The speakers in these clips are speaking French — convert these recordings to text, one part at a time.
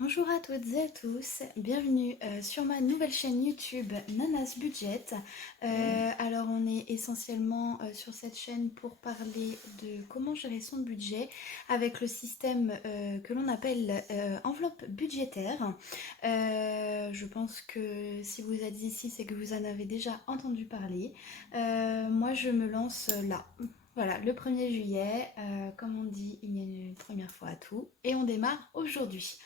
Bonjour à toutes et à tous, bienvenue sur ma nouvelle chaîne YouTube Nanas Budget. Alors on est essentiellement sur cette chaîne pour parler de comment gérer son budget avec le système que l'on appelle enveloppe budgétaire. Je pense que si vous êtes ici, c'est que vous en avez déjà entendu parler. Moi je me lance là. Voilà, le 1er juillet, comme on dit, il y a une première fois à tout et on démarre aujourd'hui.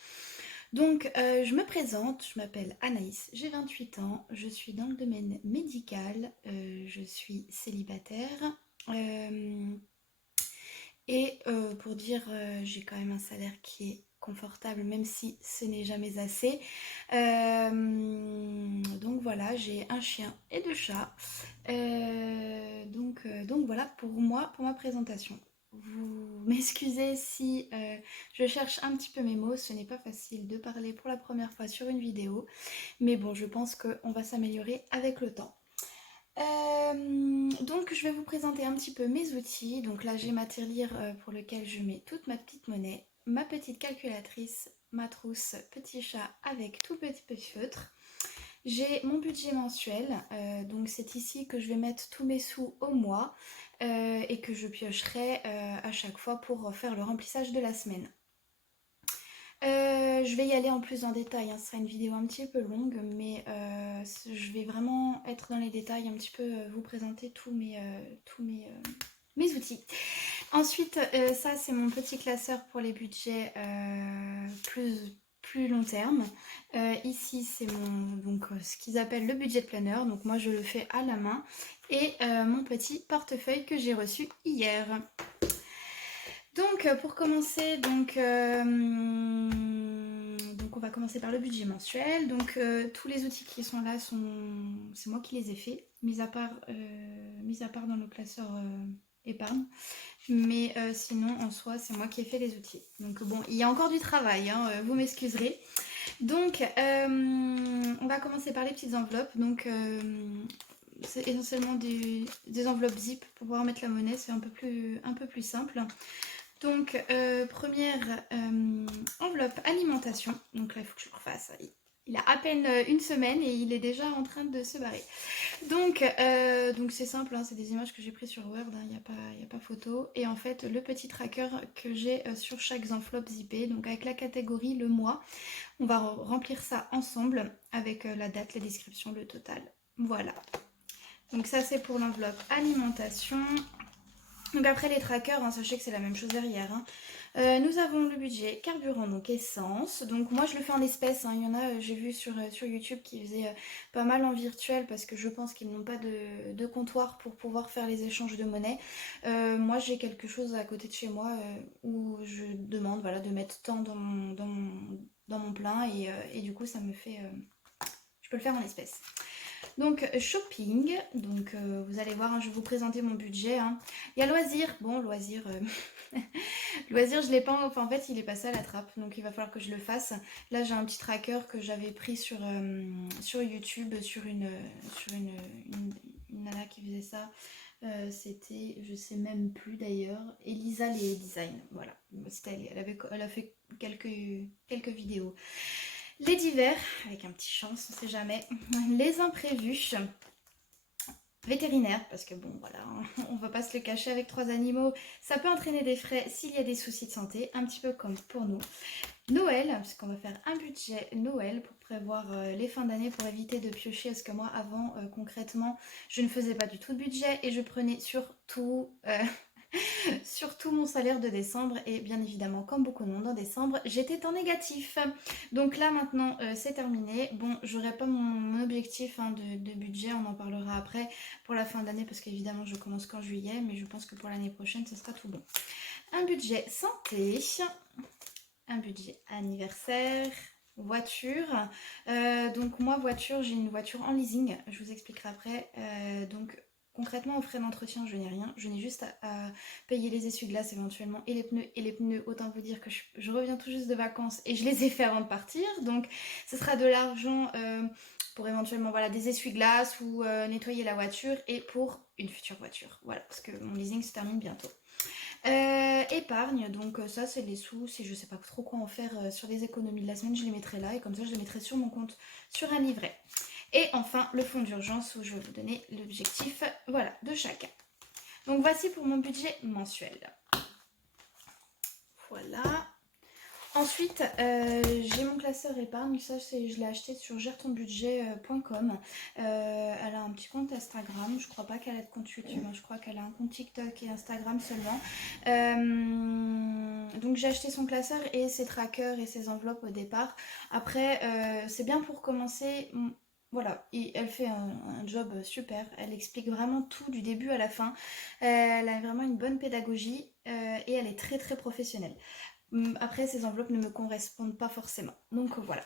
Donc, je me présente, je m'appelle Anaïs, j'ai 28 ans, je suis dans le domaine médical, je suis célibataire. euh, pour dire, j'ai quand même un salaire qui est confortable, même si ce n'est jamais assez. Donc voilà, j'ai un chien et deux chats. Donc voilà pour moi, pour ma présentation. Vous m'excusez si je cherche un petit peu mes mots, ce n'est pas facile de parler pour la première fois sur une vidéo, mais bon, je pense qu'on va s'améliorer avec le temps. Donc je vais vous présenter un petit peu mes outils. Donc là j'ai ma tirelire pour lequel je mets toute ma petite monnaie, ma petite calculatrice, ma trousse petit chat avec tout petit feutre. J'ai mon budget mensuel, donc c'est ici que je vais mettre tous mes sous au mois et que je piocherai à chaque fois pour faire le remplissage de la semaine. Je vais y aller en plus en détail, hein. Ce sera une vidéo un petit peu longue, mais je vais vraiment être dans les détails, un petit peu vous présenter tous mes outils. Ensuite, ça c'est mon petit classeur pour les budgets plus long terme. Ici c'est ce qu'ils appellent le budget planner, donc moi je le fais à la main, et mon petit portefeuille que j'ai reçu hier. Donc pour commencer, donc on va commencer par le budget mensuel. Donc tous les outils qui sont là, c'est moi qui les ai faits, mis à part dans le classeur épargne. Mais sinon en soi c'est moi qui ai fait les outils. Donc bon, il y a encore du travail, hein, vous m'excuserez. Donc on va commencer par les petites enveloppes. Donc c'est essentiellement des enveloppes zip pour pouvoir mettre la monnaie, c'est un peu plus simple. Donc, première enveloppe alimentation. Donc là, il faut que je le refasse. Il a à peine une semaine et il est déjà en train de se barrer. Donc c'est simple, hein, c'est des images que j'ai prises sur Word, il n'y a pas photo. Et en fait, le petit tracker que j'ai sur chaque enveloppe zippée, donc avec la catégorie, le mois, on va remplir ça ensemble avec la date, la description, le total. Voilà. Donc ça, c'est pour l'enveloppe alimentation. Donc après les trackers, hein, sachez que c'est la même chose derrière. Hein. Nous avons le budget carburant, donc essence. Donc moi je le fais en espèces. Hein. Il y en a, j'ai vu sur YouTube qui faisaient pas mal en virtuel parce que je pense qu'ils n'ont pas de comptoir pour pouvoir faire les échanges de monnaie. Moi j'ai quelque chose à côté de chez moi où je demande voilà, de mettre tant dans mon plein et du coup ça me fait... je peux le faire en espèces. Donc shopping, donc vous allez voir, hein, je vais vous présenter mon budget. Hein. Il y a loisirs, bon loisirs, loisirs je l'ai pas, enfin en fait il est passé à la trappe, donc il va falloir que je le fasse. Là j'ai un petit tracker que j'avais pris sur YouTube, sur une nana qui faisait ça. C'était, je sais même plus d'ailleurs, Elisa les Design, voilà, c'était elle a fait quelques vidéos. Les divers, avec un petit chance, on sait jamais. Les imprévus, vétérinaires, parce que bon voilà, on va pas se le cacher, avec 3 animaux, ça peut entraîner des frais s'il y a des soucis de santé, un petit peu comme pour nous. Noël, parce qu'on va faire un budget Noël pour prévoir les fins d'année, pour éviter de piocher, parce que moi avant concrètement je ne faisais pas du tout de budget et je prenais surtout mon salaire de décembre, et bien évidemment comme beaucoup de monde en décembre j'étais en négatif. Donc là maintenant c'est terminé. Bon, j'aurai pas mon objectif hein, de budget, on en parlera après pour la fin d'année parce qu'évidemment je commence qu'en juillet, mais je pense que pour l'année prochaine ce sera tout bon. Un budget santé, un budget anniversaire, voiture. Donc moi voiture, j'ai une voiture en leasing, je vous expliquerai après. Donc concrètement, aux frais d'entretien, je n'ai rien. Je n'ai juste à payer les essuie-glaces éventuellement et les pneus. Et les pneus, autant vous dire que je reviens tout juste de vacances et je les ai fait avant de partir. Donc ce sera de l'argent pour éventuellement voilà, des essuie-glaces ou nettoyer la voiture et pour une future voiture. Voilà, parce que mon leasing se termine bientôt. Épargne, donc ça c'est les sous, si je sais pas trop quoi en faire sur les économies de la semaine, je les mettrai là et comme ça je les mettrai sur mon compte sur un livret. Et enfin le fonds d'urgence où je vais vous donner l'objectif voilà, de chacun. Donc voici pour mon budget mensuel. Voilà. Ensuite, j'ai mon classeur épargne, ça je l'ai acheté sur geretonbudget.com. Elle a un petit compte Instagram, je crois pas qu'elle a de compte YouTube, hein, je crois qu'elle a un compte TikTok et Instagram seulement. Donc j'ai acheté son classeur et ses trackers et ses enveloppes au départ. Après, c'est bien pour commencer. Voilà, et elle fait un job super, elle explique vraiment tout du début à la fin. Elle a vraiment une bonne pédagogie et elle est très très professionnelle. Après, ces enveloppes ne me correspondent pas forcément. Donc voilà.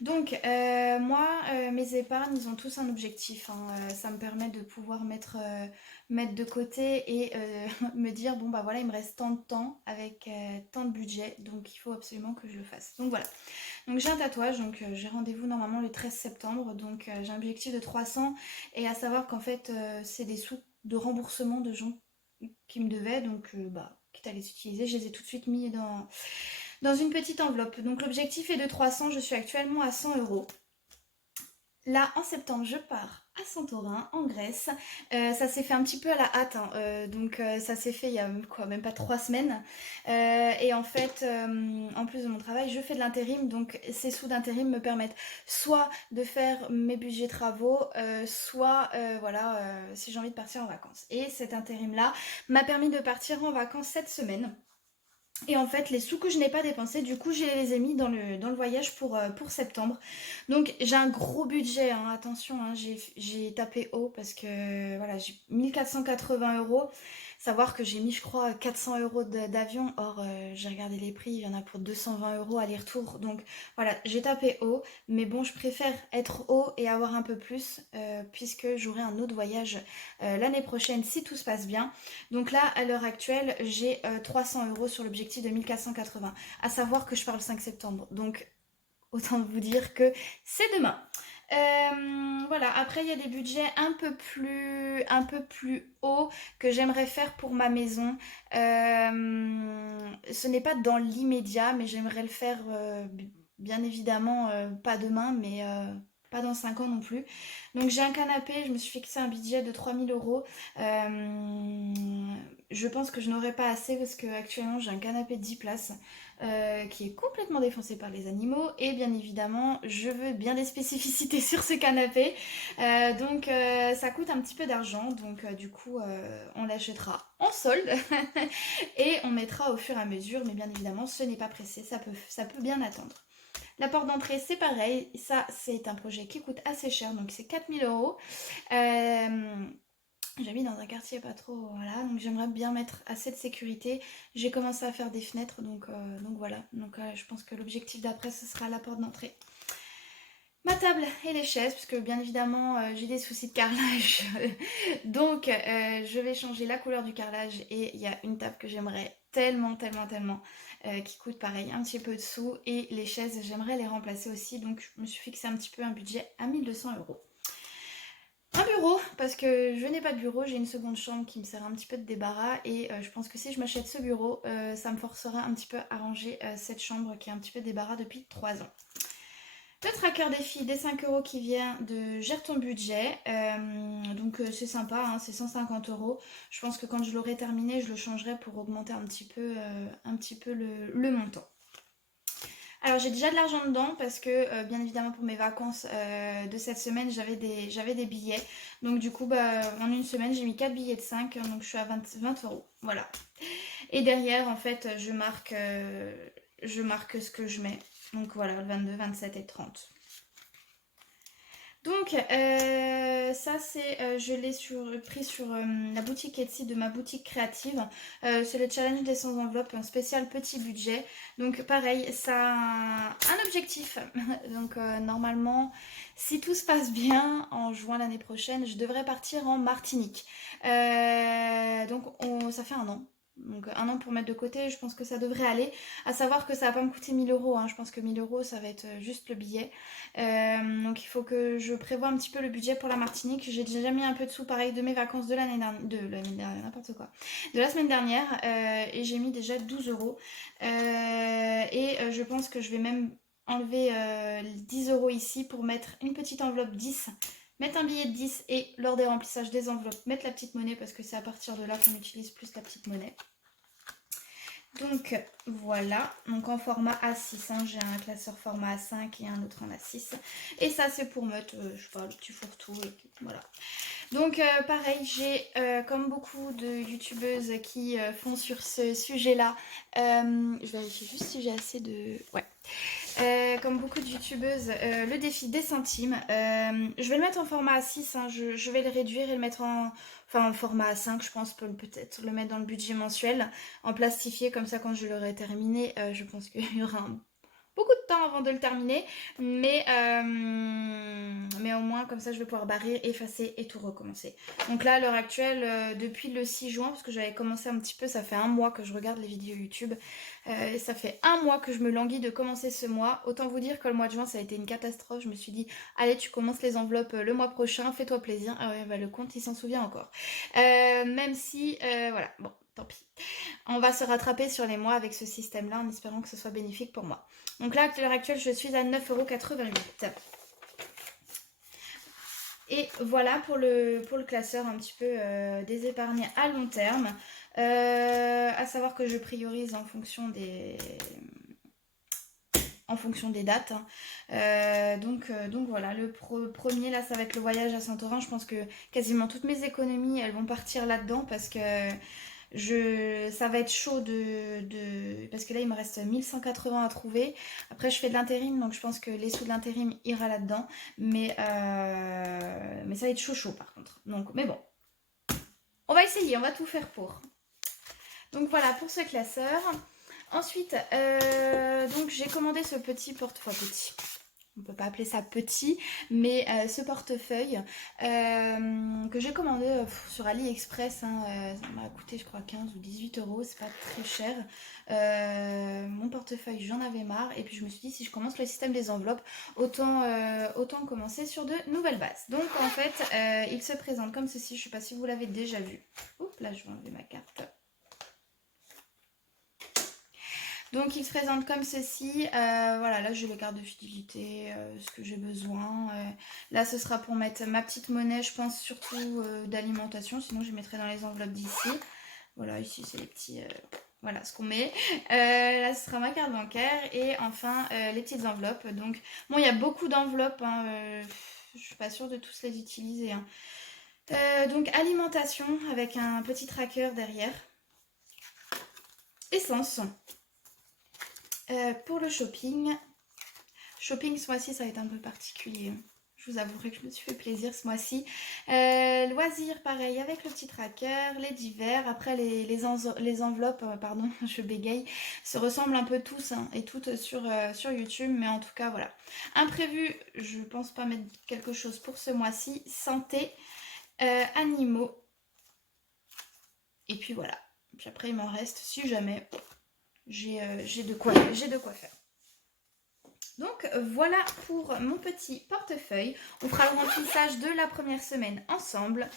Donc moi, mes épargnes, ils ont tous un objectif, hein. Ça me permet de pouvoir mettre de côté et me dire, bon bah voilà, il me reste tant de temps avec tant de budget, donc il faut absolument que je le fasse. Donc voilà. Donc j'ai un tatouage, donc j'ai rendez-vous normalement le 13 septembre, donc j'ai un objectif de 300 et à savoir qu'en fait, c'est des sous de remboursement de gens qui me devaient, donc bah quitte à les utiliser, je les ai tout de suite mis dans une petite enveloppe. Donc l'objectif est de 300, je suis actuellement à 100 euros. Là, en septembre, je pars à Santorin, en Grèce. Ça s'est fait un petit peu à la hâte, hein. Ça s'est fait il y a quoi, même pas 3 semaines. Et en fait, en plus de mon travail, je fais de l'intérim. Donc ces sous d'intérim me permettent soit de faire mes budgets travaux, soit voilà, si j'ai envie de partir en vacances. Et cet intérim-là m'a permis de partir en vacances cette semaine. Et en fait, les sous que je n'ai pas dépensés, du coup, je les ai mis dans le voyage pour septembre. Donc, j'ai un gros budget, hein, attention, hein, j'ai tapé haut parce que voilà, j'ai 1480 euros. Savoir que j'ai mis, je crois, 400 euros d'avion. Or, j'ai regardé les prix, il y en a pour 220 euros aller-retour. Donc, voilà, j'ai tapé haut. Mais bon, je préfère être haut et avoir un peu plus puisque j'aurai un autre voyage l'année prochaine si tout se passe bien. Donc là, à l'heure actuelle, j'ai 300 euros sur l'objectif de 1480. À savoir que je pars le 5 septembre. Donc, autant vous dire que c'est demain. Voilà, après il y a des budgets un peu plus hauts que j'aimerais faire pour ma maison. Ce n'est pas dans l'immédiat, mais j'aimerais le faire bien évidemment pas demain, mais pas dans 5 ans non plus. Donc j'ai un canapé, je me suis fixé un budget de 3000 euros. Je pense que je n'aurai pas assez parce que actuellement j'ai un canapé de 10 places qui est complètement défoncé par les animaux et bien évidemment je veux bien des spécificités sur ce canapé. Ça coûte un petit peu d'argent, donc du coup on l'achètera en solde et on mettra au fur et à mesure, mais bien évidemment ce n'est pas pressé, ça peut bien attendre. La porte d'entrée, c'est pareil. Ça, c'est un projet qui coûte assez cher, donc c'est 4000 euros. J'habite dans un quartier pas trop, voilà, donc j'aimerais bien mettre assez de sécurité. J'ai commencé à faire des fenêtres, donc voilà. Donc je pense que l'objectif d'après, ce sera la porte d'entrée. Ma table et les chaises, parce que bien évidemment, j'ai des soucis de carrelage. Donc, je vais changer la couleur du carrelage et il y a une table que j'aimerais tellement, tellement, tellement, qui coûte pareil un petit peu de sous. Et les chaises, j'aimerais les remplacer aussi. Donc, je me suis fixé un petit peu un budget à 1200 euros. Un bureau, parce que je n'ai pas de bureau, j'ai une seconde chambre qui me sert un petit peu de débarras et je pense que si je m'achète ce bureau, ça me forcera un petit peu à ranger cette chambre qui est un petit peu de débarras depuis 3 ans. Le tracker des filles des 5 euros qui vient de Gère ton budget. C'est sympa, hein, c'est 150 euros. Je pense que quand je l'aurai terminé, je le changerai pour augmenter un petit peu le montant. Alors j'ai déjà de l'argent dedans parce que bien évidemment pour mes vacances de cette semaine j'avais des billets. Donc du coup en une semaine j'ai mis 4 billets de 5, donc je suis à 20 euros. Voilà. Et derrière en fait je marque ce que je mets. Donc voilà, 22, 27 et 30. Donc ça c'est, je l'ai pris sur la boutique Etsy de ma boutique créative. C'est le challenge des 100 enveloppes, un spécial petit budget. Donc pareil, ça a un objectif. Donc normalement, si tout se passe bien, en juin l'année prochaine, je devrais partir en Martinique. Ça fait un an. Donc 1 an pour mettre de côté, je pense que ça devrait aller. À savoir que ça va pas me coûter 1 000 €, hein. Je pense que 1 000 € ça va être juste le billet. Donc il faut que je prévoie un petit peu le budget pour la Martinique. J'ai déjà mis un peu de sous pareil de mes vacances de l'année dernière, n'importe quoi. De la semaine dernière et j'ai mis déjà 12 euros. Je pense que je vais même enlever 10 euros ici pour mettre une petite enveloppe 10, mettre un billet de 10 et lors des remplissages des enveloppes, mettre la petite monnaie parce que c'est à partir de là qu'on utilise plus la petite monnaie. Donc voilà, donc en format A6, hein, j'ai un classeur format A5 et un autre en A6. Et ça c'est pour mettre, je sais pas, le petit fourre-tout, et voilà. Donc pareil, j'ai comme beaucoup de youtubeuses qui font sur ce sujet-là, je vérifie juste si j'ai assez de... Ouais. Comme beaucoup de youtubeuses, le défi des centimes. Je vais le mettre en format A6, hein, je vais le réduire et le mettre en format A5, je pense peut-être le mettre dans le budget mensuel, en plastifié, comme ça quand je l'aurai terminé, je pense qu'il y aura beaucoup de temps avant de le terminer, mais au moins comme ça je vais pouvoir barrer, effacer et tout recommencer. Donc là à l'heure actuelle, depuis le 6 juin, parce que j'avais commencé un petit peu, ça fait 1 mois que je regarde les vidéos YouTube, et ça fait 1 mois que je me languis de commencer ce mois. Autant vous dire que le mois de juin ça a été une catastrophe. Je me suis dit allez, tu commences les enveloppes le mois prochain, fais-toi plaisir. Ah ouais, bah, le compte il s'en souvient encore, même si voilà, bon tant pis. On va se rattraper sur les mois avec ce système-là en espérant que ce soit bénéfique pour moi. Donc là, à l'heure actuelle, je suis à 9,88 €. Et voilà pour le classeur un petit peu des épargnés à long terme. À savoir que je priorise en fonction des dates, hein. Donc voilà, le premier là ça va être le voyage à Santorin. Je pense que quasiment toutes mes économies elles vont partir là-dedans parce que ça va être chaud parce que là il me reste 1180 à trouver. Après je fais de l'intérim, donc je pense que les sous de l'intérim ira là-dedans, mais ça va être chaud par contre. Donc mais bon, on va essayer, on va tout faire pour. Donc voilà pour ce classeur. Ensuite, donc j'ai commandé ce petit portefeuille, petit. On peut pas appeler ça petit, mais ce portefeuille que j'ai commandé sur AliExpress, hein, ça m'a coûté je crois 15 ou 18 €, c'est pas très cher. Mon portefeuille, j'en avais marre, et puis je me suis dit si je commence le système des enveloppes, autant commencer sur de nouvelles bases. Donc en fait, il se présente comme ceci, je sais pas si vous l'avez déjà vu. Oups, là je vais enlever ma carte. Donc il se présente comme ceci, voilà, là j'ai les cartes de fidélité, ce que j'ai besoin. Là ce sera pour mettre ma petite monnaie, je pense surtout d'alimentation, sinon je mettrai dans les enveloppes d'ici. Voilà, ici c'est les petits, voilà ce qu'on met. Là ce sera ma carte bancaire et enfin les petites enveloppes. Donc bon, il y a beaucoup d'enveloppes, hein, je suis pas sûre de tous les utiliser, hein. Donc alimentation avec un petit tracker derrière. Essence. Pour le shopping ce mois-ci ça va être un peu particulier. Je vous avouerai que je me suis fait plaisir ce mois-ci. Loisirs, pareil, avec le petit tracker, les divers. Après, les enveloppes, pardon, je bégaye, se ressemblent un peu tous, hein, et toutes sur YouTube. Mais en tout cas, voilà. Imprévu, je pense pas mettre quelque chose pour ce mois-ci. Santé, animaux. Et puis voilà. Puis après, il m'en reste, si jamais, j'ai de quoi faire. Donc voilà pour mon petit portefeuille. On fera le remplissage de la première semaine ensemble.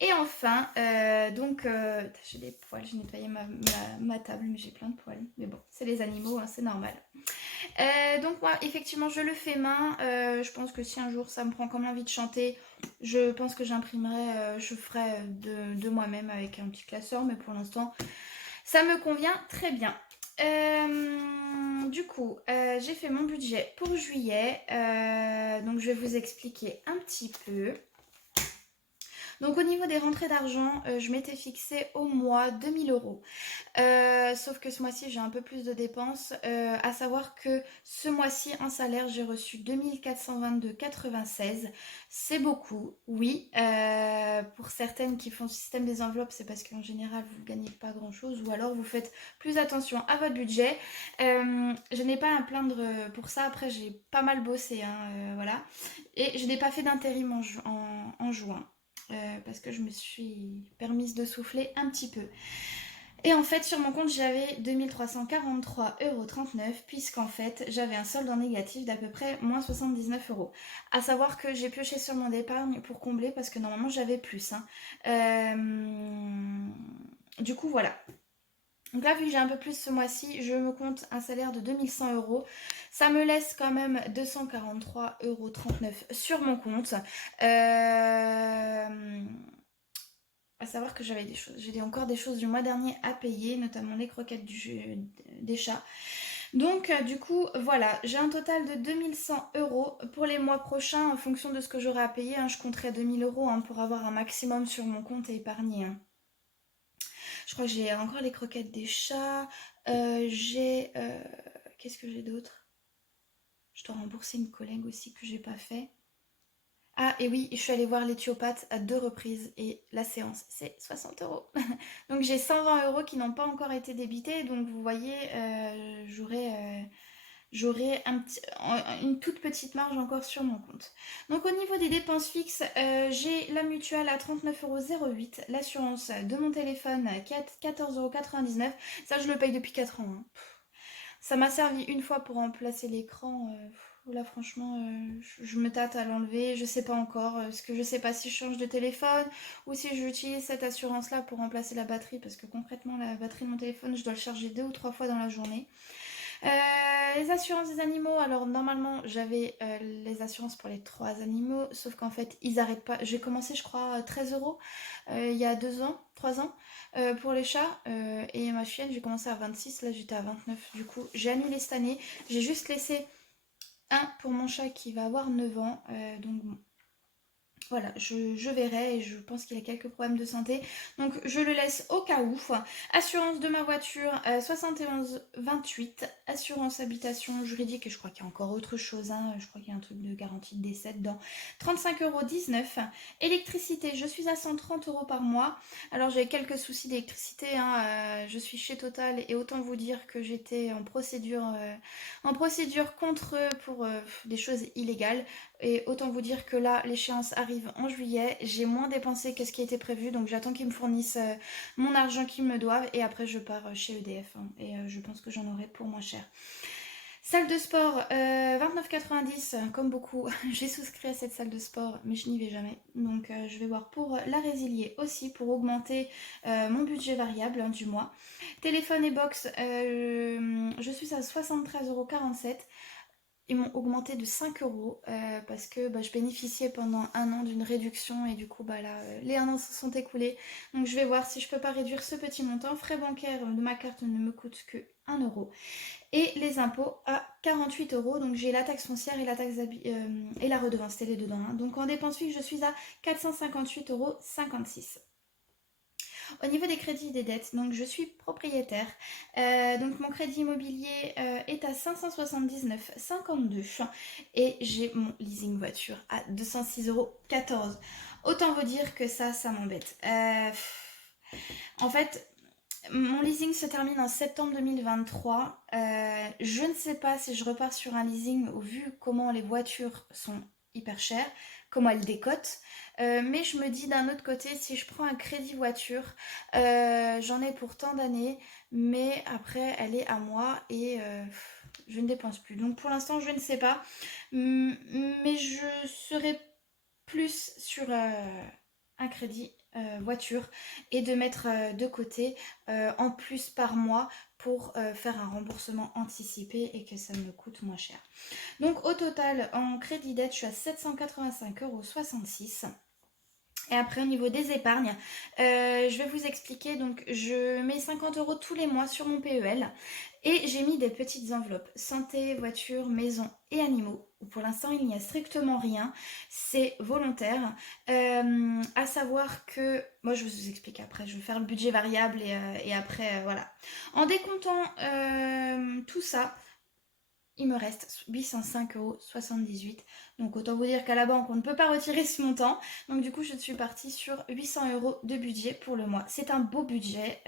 Et enfin, j'ai des poils, j'ai nettoyé ma table, mais j'ai plein de poils. Mais bon, c'est les animaux, hein, c'est normal. Donc moi, effectivement, je le fais main. Je pense que si un jour ça me prend comme l'envie de chanter, je pense que j'imprimerai, je ferai de moi-même avec un petit classeur. Mais pour l'instant, ça me convient très bien. Du coup, j'ai fait mon budget pour juillet, donc je vais vous expliquer un petit peu. Donc au niveau des rentrées d'argent, je m'étais fixé au mois 2000 €. Sauf que ce mois-ci, j'ai un peu plus de dépenses. À savoir que ce mois-ci, en salaire, j'ai reçu 2422,96 €. C'est beaucoup, oui. Pour certaines qui font le système des enveloppes, c'est parce qu'en général, vous ne gagnez pas grand-chose, ou alors vous faites plus attention à votre budget. Je n'ai pas à me plaindre pour ça. Après, j'ai pas mal bossé, hein, voilà. Et je n'ai pas fait d'intérim en juin. Parce que je me suis permise de souffler un petit peu. Et en fait, sur mon compte, j'avais 2343,39 € puisqu'en fait, j'avais un solde en négatif d'à peu près moins 79 €. À savoir que j'ai pioché sur mon épargne pour combler parce que normalement, j'avais plus, hein. Du coup, voilà. Donc là, vu que j'ai un peu plus ce mois-ci, je me compte un salaire de 2100 €. Ça me laisse quand même 243,39 € sur mon compte. À savoir que j'avais des choses, j'ai encore des choses du mois dernier à payer, notamment les croquettes des chats. Donc du coup, voilà, j'ai un total de 2100 € pour les mois prochains en fonction de ce que j'aurai à payer, hein. Je compterai 2000 € hein, pour avoir un maximum sur mon compte et épargner, hein. Je crois que j'ai encore les croquettes des chats. J'ai... qu'est-ce que j'ai d'autre? Je dois rembourser une collègue aussi que j'ai pas fait. Ah, et oui, je suis allée voir l'éthiopathe à 2 reprises et la séance, c'est 60 €. Donc j'ai 120 € qui n'ont pas encore été débités. Donc vous voyez, j'aurai une toute petite marge encore sur mon compte. Donc au niveau des dépenses fixes, j'ai la mutuelle à 39,08 €, l'assurance de mon téléphone à 14,99 €. Ça, je le paye depuis 4 ans, hein. Ça m'a servi une fois pour remplacer l'écran. Là, franchement, je me tâte à l'enlever. Je sais pas encore. Parce que je sais pas si je change de téléphone ou si j'utilise cette assurance-là pour remplacer la batterie. Parce que concrètement, la batterie de mon téléphone, je dois le charger 2 ou 3 fois dans la journée. Les assurances des animaux, alors normalement j'avais les assurances pour les 3 animaux, sauf qu'en fait ils arrêtent pas. J'ai commencé je crois à 13 € il y a 2 ans, 3 ans pour les chats et ma chienne j'ai commencé à 26, là j'étais à 29. Du coup j'ai annulé cette année, j'ai juste laissé un pour mon chat qui va avoir 9 ans, donc bon, voilà, je verrai et je pense qu'il a quelques problèmes de santé. Donc je le laisse au cas où. Assurance de ma voiture, 71,28. Assurance habitation juridique, et je crois qu'il y a encore autre chose, hein. Je crois qu'il y a un truc de garantie de décès dedans. 35,19 €. Électricité, je suis à 130 € par mois. Alors j'ai quelques soucis d'électricité, hein. Je suis chez Total et autant vous dire que j'étais en procédure contre eux pour des choses illégales. Et autant vous dire que là, l'échéance arrive en juillet. J'ai moins dépensé que ce qui était prévu. Donc j'attends qu'ils me fournissent mon argent qu'ils me doivent. Et après, je pars chez EDF, hein. Et je pense que j'en aurai pour moins cher. Salle de sport, 29,90 €, comme beaucoup. J'ai souscrit à cette salle de sport, mais je n'y vais jamais. Donc je vais voir pour la résilier aussi, pour augmenter mon budget variable, hein, du mois. Téléphone et box, je suis à 73,47 €. Ils m'ont augmenté de 5 € parce que je bénéficiais pendant un an d'une réduction et du coup là les 1 an se sont écoulés. Donc je vais voir si je peux pas réduire ce petit montant. Frais bancaires de ma carte ne me coûtent que 1 €. Et les impôts à 48 €. Donc j'ai la taxe foncière et la taxe et la redevance télé dedans, hein. Donc en dépenses fixes, je suis à 458,56 €. Au niveau des crédits et des dettes, donc je suis propriétaire. Donc mon crédit immobilier est à 579,52 € et j'ai mon leasing voiture à 206,14 €. Autant vous dire que ça m'embête. En fait, mon leasing se termine en septembre 2023. Je ne sais pas si je repars sur un leasing vu comment les voitures sont hyper chères, comment elles décotent. Mais je me dis d'un autre côté, si je prends un crédit voiture, j'en ai pour tant d'années, mais après elle est à moi et je ne dépense plus. Donc pour l'instant, je ne sais pas. Mais je serai plus sur un crédit voiture et de mettre de côté en plus par mois pour faire un remboursement anticipé et que ça me coûte moins cher. Donc au total, en crédit dette, je suis à 785,66 €. Et après, au niveau des épargnes, je vais vous expliquer. Donc, je mets 50 € tous les mois sur mon PEL. Et j'ai mis des petites enveloppes santé, voiture, maison et animaux. Pour l'instant, il n'y a strictement rien. C'est volontaire. À savoir que... Moi, je vous explique après. Je vais faire le budget variable et après, voilà. En décomptant tout ça, il me reste 805,78 €. Donc autant vous dire qu'à la banque, on ne peut pas retirer ce montant. Donc du coup, je suis partie sur 800 € de budget pour le mois. C'est un beau budget.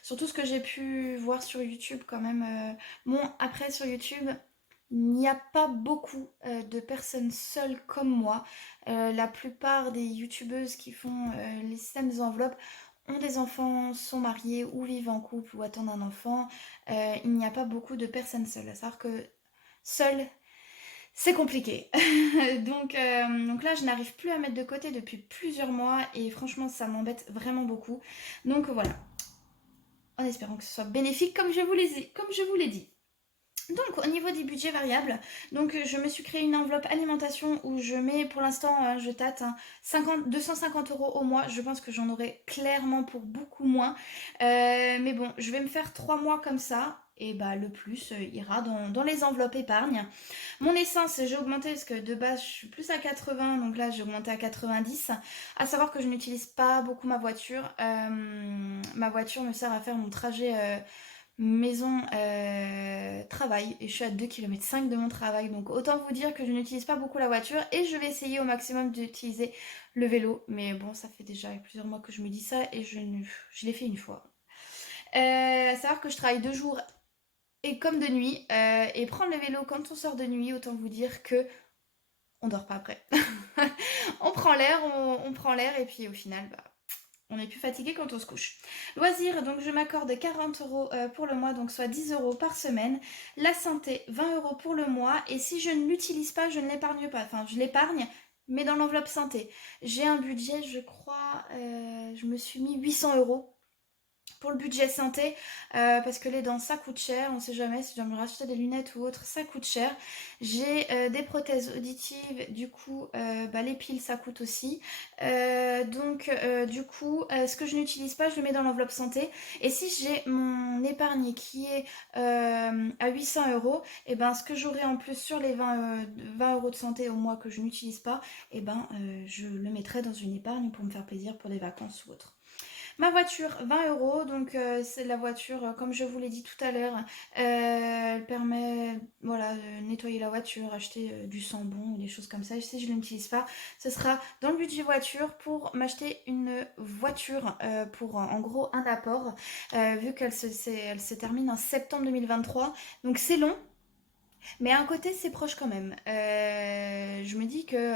Surtout ce que j'ai pu voir sur YouTube quand même. Bon, après sur YouTube, il n'y a pas beaucoup de personnes seules comme moi. La plupart des youtubeuses qui font les systèmes des enveloppes ont des enfants, sont mariés ou vivent en couple ou attendent un enfant, il n'y a pas beaucoup de personnes seules. À savoir que seule, c'est compliqué. Donc là, je n'arrive plus à mettre de côté depuis plusieurs mois et franchement, ça m'embête vraiment beaucoup. Donc voilà, en espérant que ce soit bénéfique comme je vous l'ai dit. Donc au niveau des budgets variables, donc je me suis créé une enveloppe alimentation où je mets pour l'instant, je tâte, 250 € au mois. Je pense que j'en aurai clairement pour beaucoup moins. Mais bon, je vais me faire 3 mois comme ça. Et bah le plus ira dans les enveloppes épargne. Mon essence, j'ai augmenté parce que de base je suis plus à 80, donc là j'ai augmenté à 90. À savoir que je n'utilise pas beaucoup ma voiture. Ma voiture me sert à faire mon trajet maison travail et je suis à 2,5 km de mon travail, donc autant vous dire que je n'utilise pas beaucoup la voiture et je vais essayer au maximum d'utiliser le vélo, mais bon, ça fait déjà plusieurs mois que je me dis ça et je l'ai fait une fois. À savoir que je travaille 2 jours et comme de nuit, et prendre le vélo quand on sort de nuit, autant vous dire que on dort pas après. On prend l'air et puis au final, bah, on est plus fatigué quand on se couche. Loisirs, donc je m'accorde 40 € pour le mois, donc soit 10 € par semaine. La santé, 20 € pour le mois. Et si je ne l'utilise pas, je ne l'épargne pas. Enfin, je l'épargne, mais dans l'enveloppe santé. J'ai un budget, je crois, je me suis mis 800 € pour le budget santé, parce que les dents ça coûte cher, on sait jamais si je dois me racheter des lunettes ou autre, ça coûte cher. J'ai des prothèses auditives, du coup bah, les piles ça coûte aussi. Du coup ce que je n'utilise pas je le mets dans l'enveloppe santé. Et si j'ai mon épargne qui est à 800 €, et ben ce que j'aurai en plus sur les 20 € de santé au mois que je n'utilise pas, et ben je le mettrai dans une épargne pour me faire plaisir pour des vacances ou autre. Ma voiture, 20 €, donc c'est la voiture, comme je vous l'ai dit tout à l'heure, elle permet voilà, de nettoyer la voiture, acheter du sambon ou des choses comme ça. Et si je ne l'utilise pas, ce sera dans le budget voiture pour m'acheter une voiture pour en gros un apport, vu elle se termine en septembre 2023. Donc c'est long, mais à un côté, c'est proche quand même. Je me dis que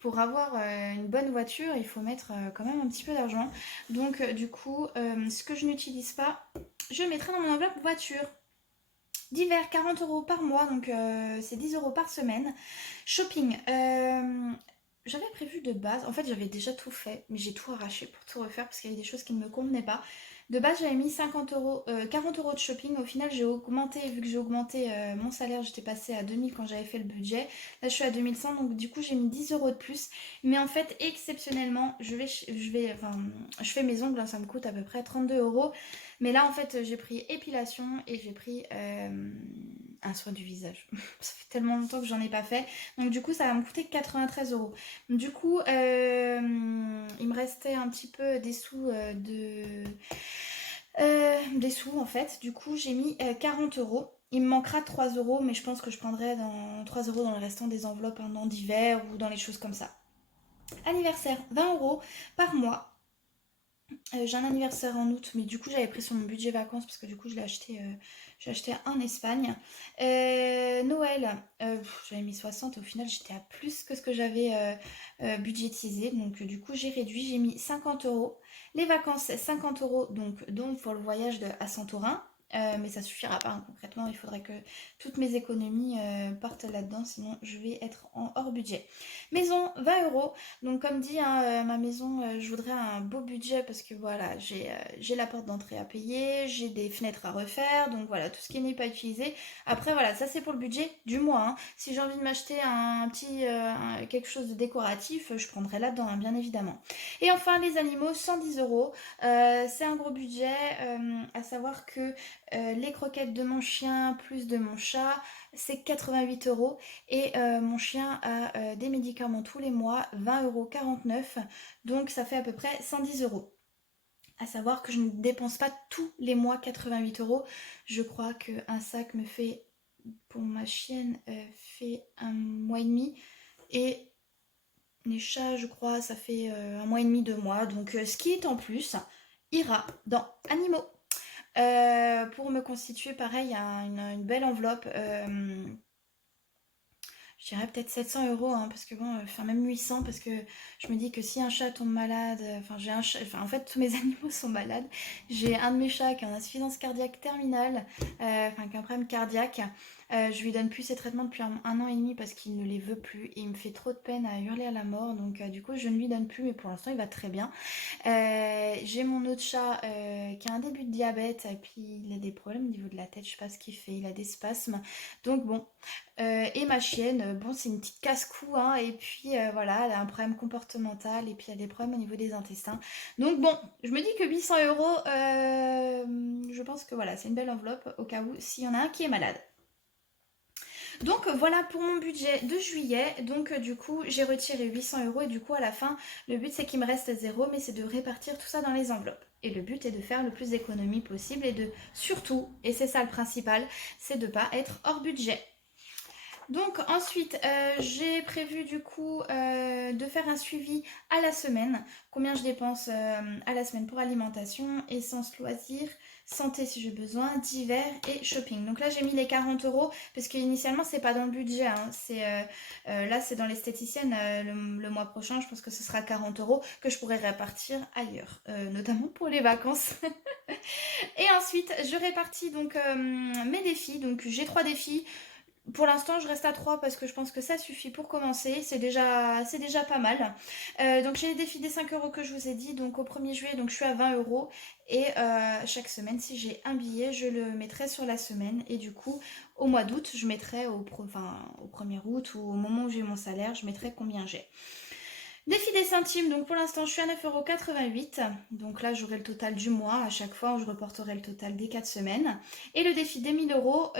pour avoir une bonne voiture, il faut mettre quand même un petit peu d'argent. Donc, du coup, ce que je n'utilise pas, je le mettrai dans mon enveloppe voiture. Divers, 40 € par mois, donc c'est 10 € par semaine. Shopping, j'avais prévu de base, en fait j'avais déjà tout fait, mais j'ai tout arraché pour tout refaire parce qu'il y avait des choses qui ne me convenaient pas. De base j'avais mis 50 €, 40 € de shopping. Au final j'ai augmenté, vu que j'ai augmenté mon salaire, j'étais passée à 2000 quand j'avais fait le budget. Là je suis à 2100, donc du coup j'ai mis 10 € de plus. Mais en fait exceptionnellement, enfin, je fais mes ongles, hein, ça me coûte à peu près 32 €. Mais là en fait j'ai pris épilation et j'ai pris un soin du visage. Ça fait tellement longtemps que j'en ai pas fait. Donc du coup ça va me coûter 93 €. Du coup il me restait un petit peu des sous des sous en fait. Du coup j'ai mis 40 €. Il me manquera 3 €, mais je pense que je prendrai 3 € dans le restant des enveloppes, hein, dans divers ou dans les choses comme ça. Anniversaire, 20 € par mois. J'ai un anniversaire en août, mais du coup j'avais pris sur mon budget vacances parce que du coup j'ai acheté en Espagne. Noël, j'avais mis 60, au final j'étais à plus que ce que j'avais budgétisé. Donc du coup j'ai réduit, j'ai mis 50 €. Les vacances, 50 € donc pour le voyage à Santorin. Mais ça suffira pas, hein. Concrètement il faudrait que toutes mes économies partent là-dedans, sinon je vais être en hors budget. Maison, 20 €. Donc comme dit, hein, ma maison, je voudrais un beau budget parce que voilà, j'ai la porte d'entrée à payer, j'ai des fenêtres à refaire, donc voilà, tout ce qui n'est pas utilisé. Après voilà, ça c'est pour le budget du mois, hein. Si j'ai envie de m'acheter un petit quelque chose de décoratif, je prendrai là-dedans, hein, bien évidemment. Et enfin les animaux, 110 €. C'est un gros budget, à savoir que les croquettes de mon chien plus de mon chat, c'est 88 €. Et mon chien a des médicaments tous les mois, 20,49 €. Donc ça fait à peu près 110 €. À savoir que je ne dépense pas tous les mois 88 €. Je crois qu'un sac me fait, pour ma chienne, fait 1 mois et demi. Et les chats, je crois, ça fait 1 mois et demi, 2 mois. Donc ce qui est en plus ira dans animaux. Pour me constituer pareil une belle enveloppe. Je dirais peut-être 700 euros, hein, parce que bon, enfin même 800, parce que je me dis que si un chat tombe malade, enfin j'ai un chat, enfin en fait tous mes animaux sont malades. J'ai un de mes chats qui a une insuffisance cardiaque terminale, enfin qui a un problème cardiaque. Je lui donne plus ses traitements depuis un an et demi parce qu'il ne les veut plus et il me fait trop de peine à hurler à la mort. Donc du coup je ne lui donne plus, mais pour l'instant il va très bien. J'ai mon autre chat qui a un début de diabète et puis il a des problèmes au niveau de la tête, je sais pas ce qu'il fait, il a des spasmes. Donc bon, et ma chienne, bon c'est une petite casse-cou, hein, et puis voilà, elle a un problème comportemental et puis elle a des problèmes au niveau des intestins. Donc bon, je me dis que 800 euros, je pense que voilà, c'est une belle enveloppe au cas où s'il y en a un qui est malade. Donc voilà pour mon budget de juillet. Donc du coup j'ai retiré 800 euros et du coup à la fin le but c'est qu'il me reste zéro, mais c'est de répartir tout ça dans les enveloppes. Et le but est de faire le plus d'économies possible et de surtout, et c'est ça le principal, c'est de ne pas être hors budget. Donc ensuite, j'ai prévu du coup de faire un suivi à la semaine. Combien je dépense à la semaine pour alimentation, essence, loisirs, santé si j'ai besoin, divers et shopping. Donc là, j'ai mis les 40 euros parce qu'initialement, c'est pas dans le budget, hein. Là, c'est dans l'esthéticienne le mois prochain. Je pense que ce sera 40 euros que je pourrai répartir ailleurs, notamment pour les vacances. Et ensuite, je répartis donc mes défis. Donc j'ai 3 défis. Pour l'instant, je reste à 3 parce que je pense que ça suffit pour commencer. C'est déjà pas mal. Donc, j'ai les défis des 5 euros que je vous ai dit. Donc, au 1er juillet, donc, je suis à 20 euros. Et chaque semaine, si j'ai un billet, je le mettrai sur la semaine. Et du coup, au mois d'août, je mettrai au 1er août ou au moment où j'ai mon salaire, je mettrai combien j'ai. Défi des centimes, donc pour l'instant je suis à 9,88 €. Donc là j'aurai le total du mois. À chaque fois je reporterai le total des 4 semaines. Et le défi des 1000 euros,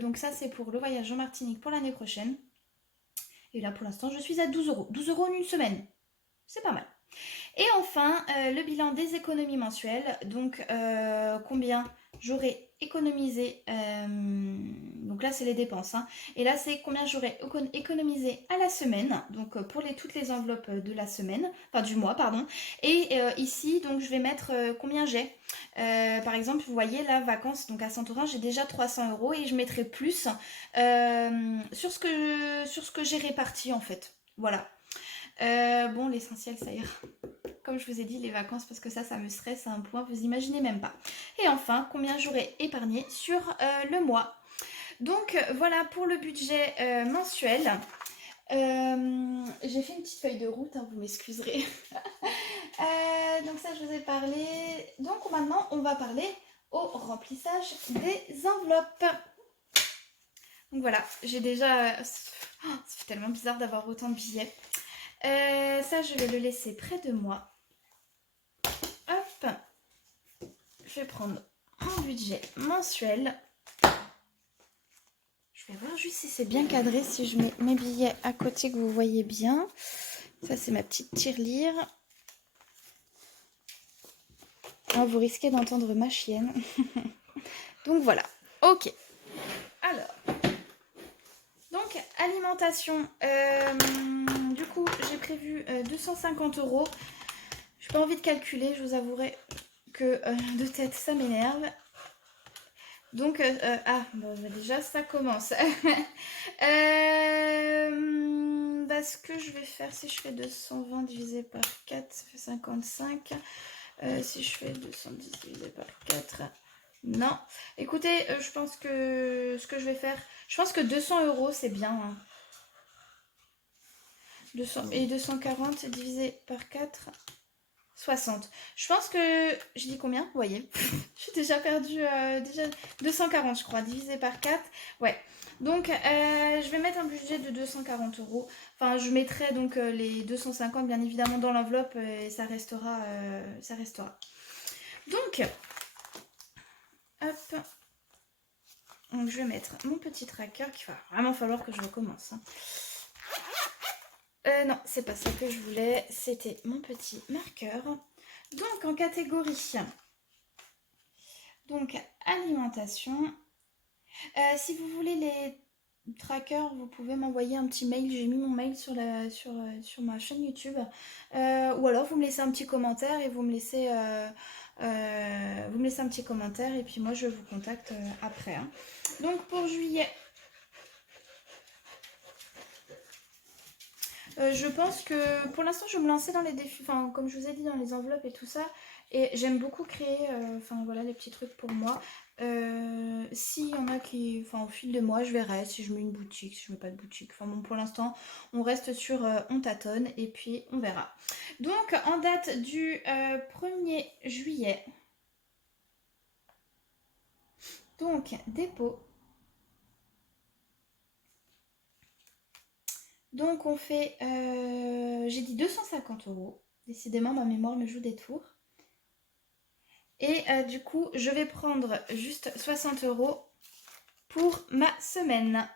donc ça c'est pour le voyage en Martinique pour l'année prochaine. Et là pour l'instant je suis à 12 euros. 12 euros en une semaine. C'est pas mal. Et enfin, le bilan des économies mensuelles. Donc, combien j'aurais économisé. Donc là, c'est les dépenses, hein. Et là, c'est combien j'aurais économisé à la semaine. Donc, pour toutes les enveloppes de la semaine, enfin du mois, pardon. Et ici, donc, je vais mettre combien j'ai. Par exemple, vous voyez, là, vacances, donc à Santorin, j'ai déjà 300 euros et je mettrai plus sur ce que j'ai réparti, en fait. Voilà. Bon, l'essentiel, ça ira. Comme je vous ai dit, les vacances, parce que ça me stresse à un point, vous imaginez même pas. Et enfin, combien j'aurais épargné sur le mois. Donc voilà pour le budget mensuel. J'ai fait une petite feuille de route, hein, vous m'excuserez. Donc ça, je vous ai parlé. Donc maintenant, on va parler au remplissage des enveloppes. Donc voilà, j'ai déjà... ça fait tellement bizarre d'avoir autant de billets. Ça, je vais le laisser près de moi. Hop, je vais prendre mon budget mensuel. Je vais voir juste si c'est bien cadré, si je mets mes billets à côté que vous voyez bien. Ça, c'est ma petite tirelire. Ah, vous risquez d'entendre ma chienne. Donc voilà, ok. Alors, donc alimentation. Du coup, j'ai prévu 250 euros. Je n'ai pas envie de calculer, je vous avouerai que de tête, ça m'énerve. Donc, déjà, ça commence. Ce que je vais faire, si je fais 220 divisé par 4, ça fait 55. Si je fais 210 divisé par 4, non. Écoutez, je pense que ce que je vais faire, je pense que 200 euros, c'est bien, hein. 200, et 240 divisé par 4... 60. Je pense que... Je dis combien? Vous voyez. J'ai déjà perdu... déjà 240, je crois, divisé par 4. Ouais. Donc, je vais mettre un budget de 240 euros. Enfin, je mettrai donc les 250, bien évidemment, dans l'enveloppe et ça restera. Donc, hop. Donc, je vais mettre mon petit tracker qu'il va vraiment falloir que je recommence, hein. Non, c'est pas ça que je voulais. C'était mon petit marqueur. Donc, en catégorie, donc alimentation. Si vous voulez les trackers, vous pouvez m'envoyer un petit mail. J'ai mis mon mail sur ma chaîne YouTube. Ou alors, vous me laissez un petit commentaire et vous me laissez un petit commentaire. Et puis moi, je vous contacte après, hein. Donc, pour juillet... Je pense que pour l'instant, je vais me lancer dans les défis, enfin, comme je vous ai dit, dans les enveloppes et tout ça. Et j'aime beaucoup créer, enfin voilà, les petits trucs pour moi. S'il y en a qui, enfin, au fil des mois, je verrai si je mets une boutique, si je mets pas de boutique. Enfin bon, pour l'instant, on reste sur on tâtonne et puis on verra. Donc, en date du 1er juillet, donc dépôt. Donc, on fait, j'ai dit 250 €. Décidément, ma mémoire me joue des tours. Et du coup, je vais prendre juste 60 € pour ma semaine.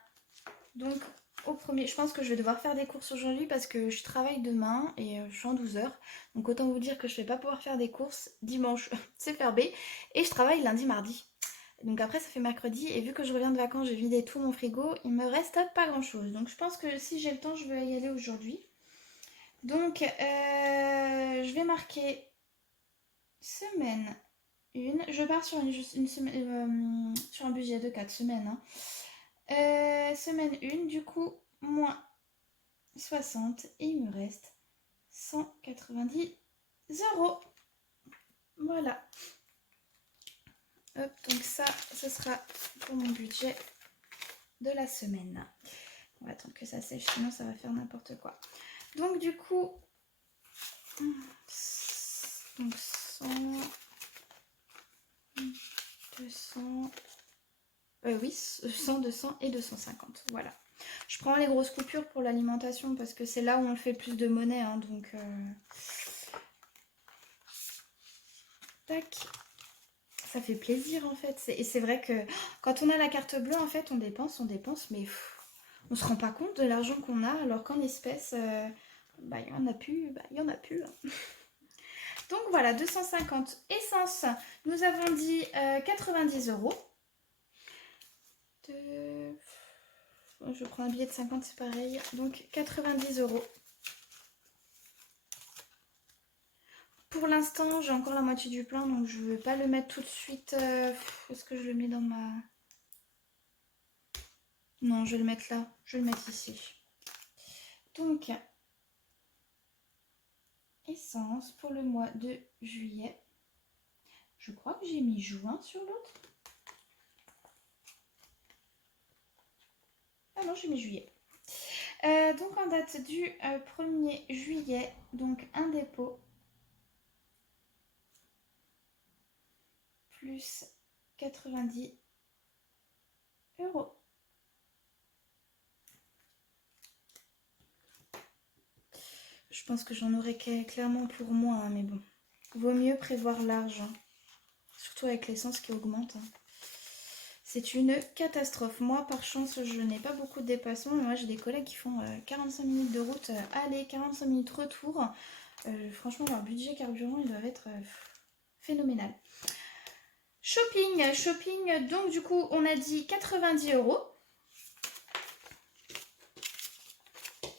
Donc, au premier, je pense que je vais devoir faire des courses aujourd'hui parce que je travaille demain et je suis en 12 heures. Donc, autant vous dire que je ne vais pas pouvoir faire des courses dimanche, c'est fermé. Et je travaille lundi, mardi. Donc après, ça fait mercredi. Et vu que je reviens de vacances, j'ai vidé tout mon frigo. Il me reste pas grand chose. Donc, je pense que si j'ai le temps, je vais y aller aujourd'hui. Donc, je vais marquer semaine 1. Je pars sur une semaine, sur un budget de 4 semaines. Hein. Semaine 1, du coup, moins 60. Et il me reste 190 €. Voilà. Hop, donc ça, ce sera pour mon budget de la semaine. On va attendre que ça sèche, sinon ça va faire n'importe quoi. Donc du coup, donc 100, 200, oui, 100, 200 et 250, voilà. Je prends les grosses coupures pour l'alimentation parce que c'est là où on fait le plus de monnaie, hein, donc tac, ça fait plaisir en fait. Et c'est vrai que quand on a la carte bleue, en fait, on dépense, mais on se rend pas compte de l'argent qu'on a, alors qu'en espèces, bah, il y en a plus, bah, il y en a plus. Hein. Donc voilà, 250 essence, nous avons dit 90 €. Je prends un billet de 50, c'est pareil. Donc 90 €. Pour l'instant, j'ai encore la moitié du plein, donc je ne vais pas le mettre tout de suite. Est-ce que je le mets dans ma... Non, je vais le mettre là. Je vais le mettre ici. Donc, essence pour le mois de juillet. Je crois que j'ai mis juin sur l'autre. Ah non, j'ai mis juillet. Donc en date du 1er juillet, donc un dépôt plus 90 €. Je pense que j'en aurai clairement pour moi, hein, mais bon. Vaut mieux prévoir large, hein. Surtout avec l'essence qui augmente. Hein. C'est une catastrophe. Moi, par chance, je n'ai pas beaucoup de déplacements. Moi, j'ai des collègues qui font 45 minutes de route aller, 45 minutes retour. Franchement, leur budget carburant, ils doivent être phénoménal. Shopping. Donc, du coup, on a dit 90 €.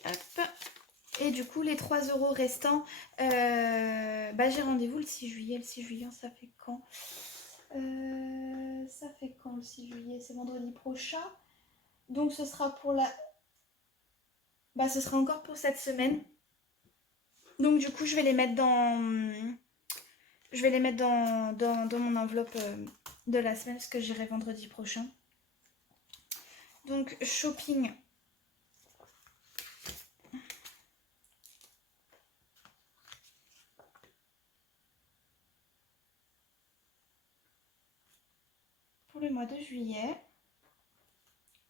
Hop. Et du coup, les 3 € restants, bah, j'ai rendez-vous le 6 juillet. Le 6 juillet, ça fait quand ça fait quand le 6 juillet? C'est vendredi prochain. Donc ce sera pour la... Bah ce sera encore pour cette semaine. Donc du coup je vais les mettre dans... Je vais les mettre dans mon enveloppe de la semaine parce que j'irai vendredi prochain. Donc shopping. Pour le mois de juillet.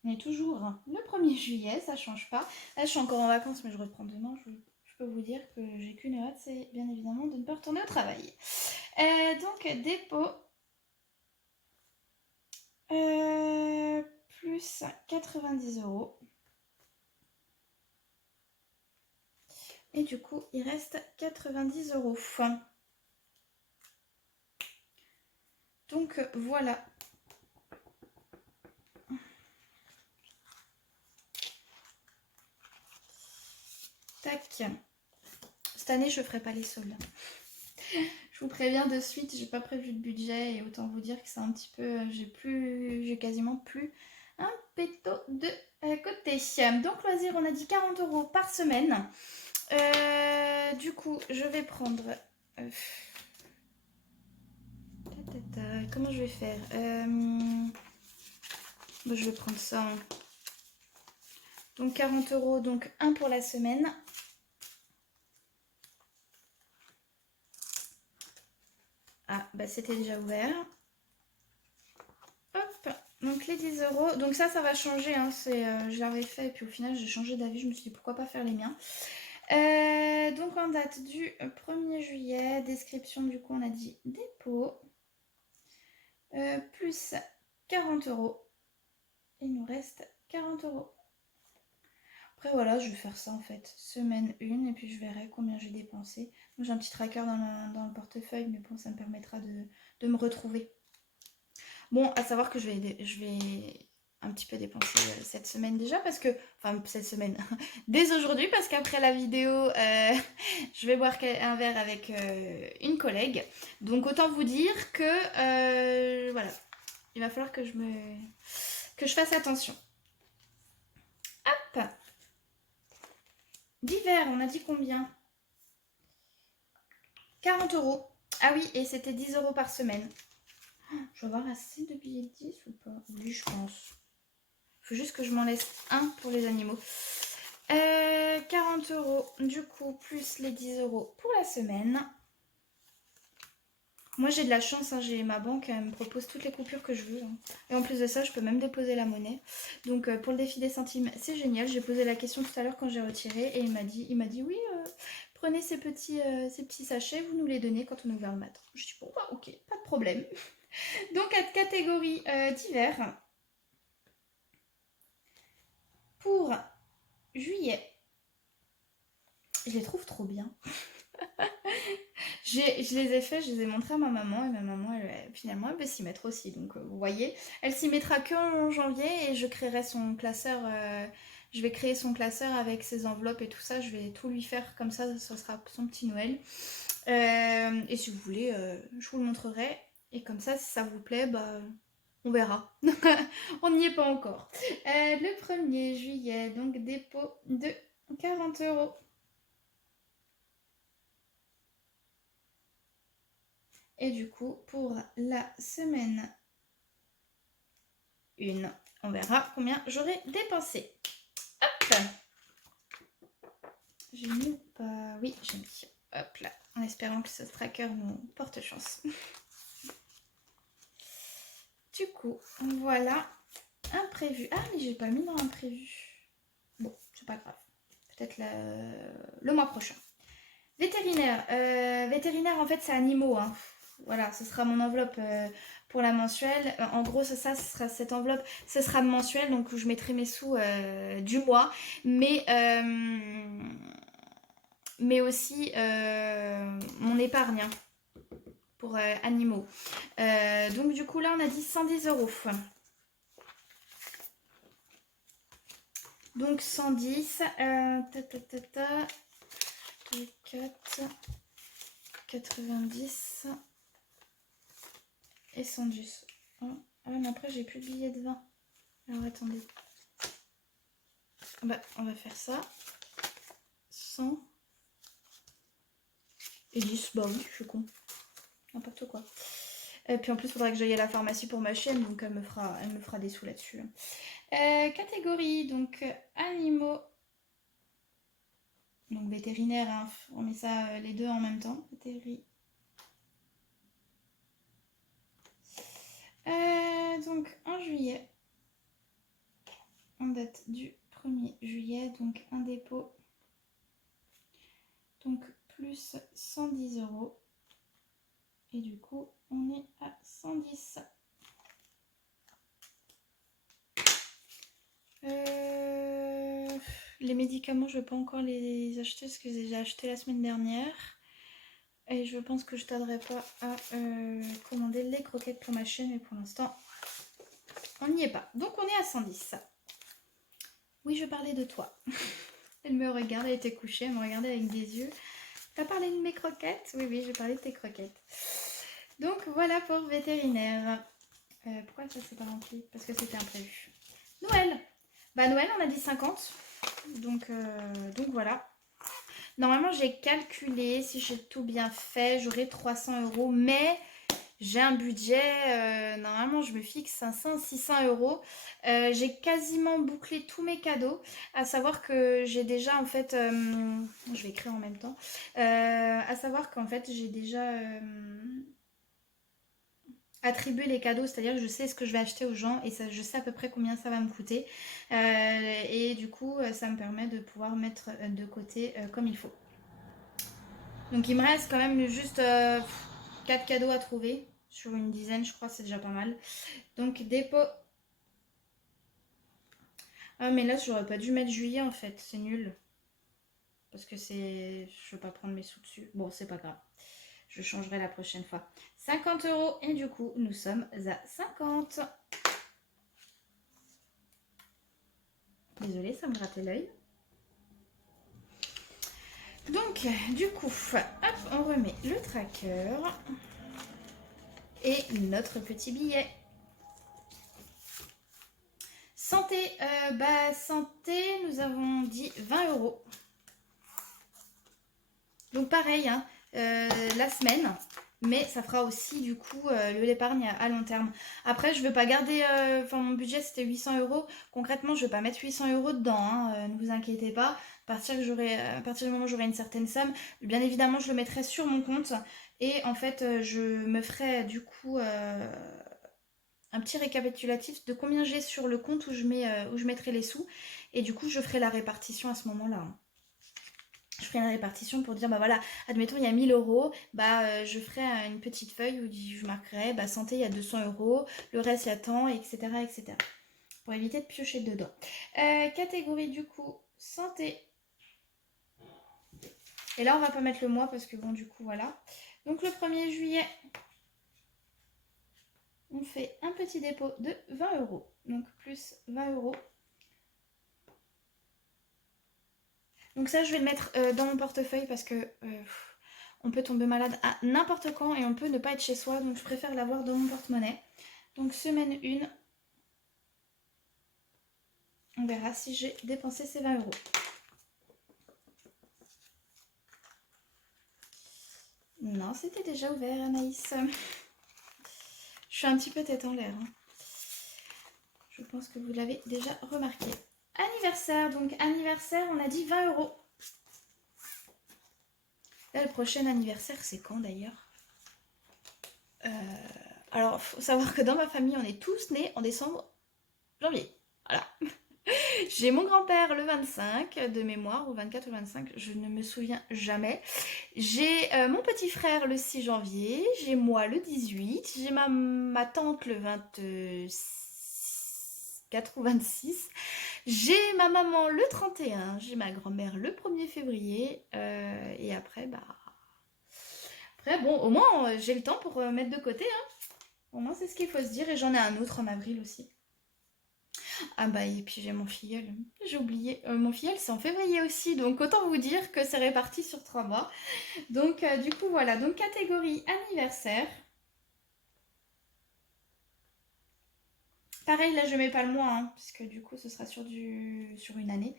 On est toujours le 1er juillet, ça change pas. Là, je suis encore en vacances, mais je reprends demain. Je peux vous dire que j'ai qu'une hâte, c'est bien évidemment de ne pas retourner au travail. Donc, dépôt. Plus 90 €. Et du coup, il reste 90 €. Donc, voilà. Tac. Cette année, je ne ferai pas les soldes. Je vous préviens de suite, j'ai pas prévu de budget et autant vous dire que c'est un petit peu... J'ai quasiment plus un péto de côté. Donc loisir, on a dit 40 € par semaine. Du coup, je vais prendre... comment je vais faire je vais prendre ça. Hein. Donc 40 €, donc un pour la semaine. Ah, bah c'était déjà ouvert. Hop, donc les 10 €. Donc ça va changer. Hein, je l'avais fait et puis au final j'ai changé d'avis. Je me suis dit pourquoi pas faire les miens. Donc en date du 1er juillet, description du coup on a dit dépôt. Plus 40 €. Il nous reste 40 €. Après voilà, je vais faire ça en fait, semaine 1 et puis je verrai combien j'ai dépensé. J'ai un petit tracker dans le portefeuille, mais bon, ça me permettra de me retrouver. Bon, à savoir que je vais un petit peu dépenser cette semaine déjà parce que, enfin cette semaine, dès aujourd'hui parce qu'après la vidéo, je vais boire un verre avec une collègue. Donc autant vous dire que, voilà, il va falloir que je fasse attention. Hop. D'hiver, on a dit combien? 40 €. Ah oui, et c'était 10 € par semaine. Je vais avoir assez de billets de 10 ou pas? Oui, je pense. Il faut juste que je m'en laisse un pour les animaux. 40 € du coup, plus les 10 € pour la semaine. Moi, j'ai de la chance, hein, j'ai ma banque, elle me propose toutes les coupures que je veux. Hein. Et en plus de ça, je peux même déposer la monnaie. Donc, pour le défi des centimes, c'est génial. J'ai posé la question tout à l'heure quand j'ai retiré et il m'a dit oui, prenez ces petits sachets, vous nous les donnez quand on ouvre le mat. Je dis bon, bah ok, pas de problème. Donc, à catégorie d'hiver, pour juillet, je les trouve trop bien. Je les ai fait, je les ai montrés à ma maman et ma maman, finalement, elle veut s'y mettre aussi. Donc, vous voyez, elle s'y mettra qu'en janvier et je créerai son classeur. Je vais créer son classeur avec ses enveloppes et tout ça. Je vais tout lui faire comme ça, ce sera son petit Noël. Et si vous voulez, je vous le montrerai. Et comme ça, si ça vous plaît, bah, on verra. On n'y est pas encore. Le 1er juillet, donc dépôt de 40 €. Et du coup, pour la semaine 1, on verra combien j'aurai dépensé. Hop! J'ai mis ou pas? Oui, j'ai mis. Hop là, en espérant que ce tracker nous porte chance. Du coup, voilà, imprévu. Ah, mais j'ai pas mis dans imprévu. Bon, c'est pas grave. Peut-être le mois prochain. Vétérinaire. Vétérinaire, en fait, c'est animaux. Hein. Voilà, ce sera mon enveloppe pour la mensuelle. En gros, ce sera cette enveloppe, ce sera mensuel, donc je mettrai mes sous du mois. Mais aussi mon épargne hein, pour animaux. Donc du coup, là, on a dit 110 €. Donc 110, 4, 90 et 110. Ah, mais après, j'ai plus de billets de 20. Alors, attendez. Bah, on va faire ça. 100 et 10. Bah oui, je suis con. N'importe quoi. Et puis en plus, il faudra que j'aille à la pharmacie pour ma chienne, donc elle me fera des sous là-dessus. Catégorie, donc animaux. Donc vétérinaire, hein, on met ça les deux en même temps. Vétérinaire. Donc en juillet, en date du 1er juillet, donc un dépôt. Donc plus 110 €. Et du coup, on est à 110. Les médicaments, je ne vais pas encore les acheter parce que j'ai acheté la semaine dernière. Et je pense que je ne tarderai pas à commander les croquettes pour ma chienne. Mais pour l'instant, on n'y est pas. Donc on est à 110. Oui, je parlais de toi. Elle me regarde, elle était couchée, elle me regardait avec des yeux. T'as parlé de mes croquettes? Oui, j'ai parlé de tes croquettes. Donc voilà pour vétérinaire. Pourquoi ça s'est pas rempli? Parce que c'était imprévu. Noël. Bah Noël, on a dit 50. Donc voilà. Normalement, j'ai calculé, si j'ai tout bien fait, j'aurai 300 euros. Mais j'ai un budget, normalement, je me fixe 500-600 euros. J'ai quasiment bouclé tous mes cadeaux. À savoir que j'ai déjà, en fait, je vais écrire en même temps. À savoir qu'en fait, j'ai déjà attribué les cadeaux, c'est-à-dire que je sais ce que je vais acheter aux gens et ça, je sais à peu près combien ça va me coûter. Et du coup, ça me permet de pouvoir mettre de côté comme il faut. Donc il me reste quand même juste 4 cadeaux à trouver. Sur une dizaine, je crois, c'est déjà pas mal. Donc dépôt. Ah mais là j'aurais pas dû mettre juillet en fait, c'est nul. Parce que c'est... Je veux pas prendre mes sous dessus. Bon, c'est pas grave. Je changerai la prochaine fois. 50 euros et du coup nous sommes à 50. Désolée, ça me grattait l'œil. Donc du coup, hop, on remet le tracker. Et notre petit billet. Santé, santé, nous avons dit 20 euros. Donc pareil, hein, la semaine, mais ça fera aussi du coup l'épargne à long terme. Après, je ne veux pas garder, mon budget c'était 800 euros. Concrètement, je ne vais pas mettre 800 euros dedans, hein, ne vous inquiétez pas. À partir du moment où j'aurai une certaine somme, bien évidemment, je le mettrai sur mon compte. Et en fait, je me ferai du coup un petit récapitulatif de combien j'ai sur le compte où je mettrai les sous. Et du coup, je ferai la répartition à ce moment-là, hein. Je ferai une répartition pour dire, bah voilà, admettons, il y a 1000 euros, je ferai une petite feuille où je marquerai, santé, il y a 200 euros, le reste, il y a tant, etc., etc. Pour éviter de piocher dedans. Catégorie, du coup, santé. Et là, on va pas mettre le mois parce que, bon, du coup, voilà. Donc, le 1er juillet, on fait un petit dépôt de 20 euros. Donc, plus 20 euros. Donc ça, je vais le mettre dans mon portefeuille parce que on peut tomber malade à n'importe quand et on peut ne pas être chez soi. Donc je préfère l'avoir dans mon porte-monnaie. Donc semaine 1, on verra si j'ai dépensé ces 20 euros. Non, c'était déjà ouvert, Anaïs. Je suis un petit peu tête en l'air, hein. Je pense que vous l'avez déjà remarqué. Anniversaire, donc anniversaire, on a dit 20 euros. Là, le prochain anniversaire, c'est quand d'ailleurs? Alors, il faut savoir que dans ma famille, on est tous nés en décembre, janvier. Voilà. J'ai mon grand-père le 25 de mémoire, ou 24 ou 25, je ne me souviens jamais. J'ai mon petit frère le 6 janvier, j'ai moi le 18, j'ai ma tante le 24 ou 26, j'ai ma maman le 31, j'ai ma grand-mère le 1er février, et après, après, bon, au moins j'ai le temps pour mettre de côté, hein. Au moins c'est ce qu'il faut se dire, et j'en ai un autre en avril aussi. Ah bah et puis j'ai mon filleul, j'ai oublié, mon filleul c'est en février aussi, donc autant vous dire que c'est réparti sur 3 mois. Donc du coup voilà, donc catégorie anniversaire. Pareil là je mets pas le mois, hein, puisque du coup ce sera sur une année.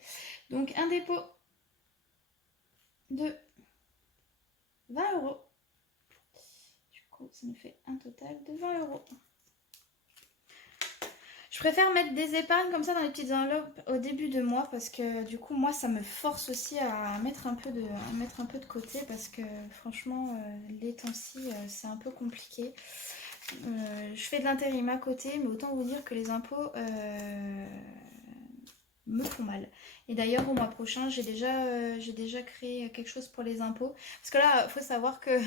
Donc un dépôt de 20 euros. Du coup ça nous fait un total de 20 euros. Je préfère mettre des épargnes comme ça dans les petites enveloppes au début de mois parce que du coup moi ça me force aussi à mettre un peu de côté parce que franchement les temps-ci c'est un peu compliqué. Je fais de l'intérim à côté mais autant vous dire que les impôts me font mal. Et d'ailleurs au mois prochain j'ai déjà créé quelque chose pour les impôts parce que là il faut savoir que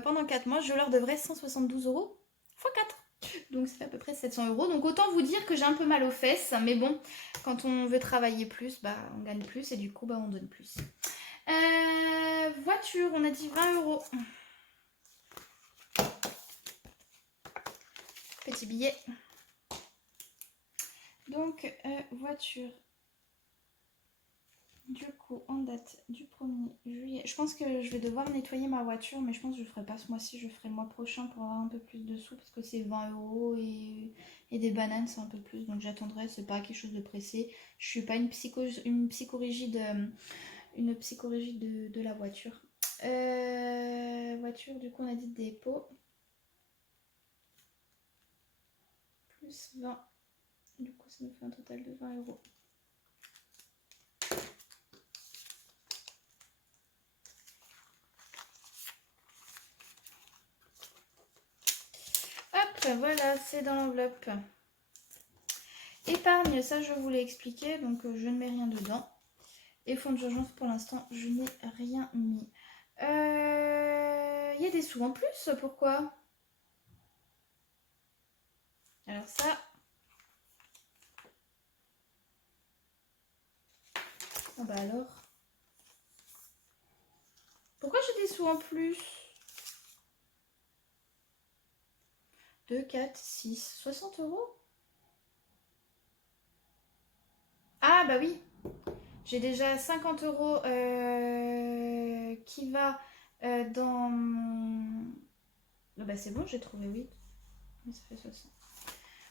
pendant 4 mois je leur devrais 172 euros x 4. Donc ça fait à peu près 700 euros. Donc autant vous dire que j'ai un peu mal aux fesses. Mais bon, quand on veut travailler plus, on gagne plus et du coup, on donne plus. Voiture, on a dit 20 euros. Petit billet. Donc, voiture. Du coup, en date du 1er juillet, je pense que je vais devoir nettoyer ma voiture, mais je pense que je le ferai pas ce mois-ci, je le ferai le mois prochain pour avoir un peu plus de sous, parce que c'est 20 € et des bananes, c'est un peu plus, donc j'attendrai, c'est pas quelque chose de pressé. Je suis pas une psychorigide, de la voiture. Voiture, du coup, on a dit dépôt, plus 20, du coup, ça nous fait un total de 20 €. Hop, voilà, c'est dans l'enveloppe. Épargne, ça je vous l'ai expliqué, donc je ne mets rien dedans. Et fonds d'urgence, pour l'instant, je n'ai rien mis. Il y a des sous en plus, pourquoi? Alors ça... Ah bah alors... Pourquoi j'ai des sous en plus? 2, 4, 6, 60 €. Ah bah oui, j'ai déjà 50 € qui va dans mon... Ah bah c'est bon, j'ai trouvé 8. Mais ça fait 60.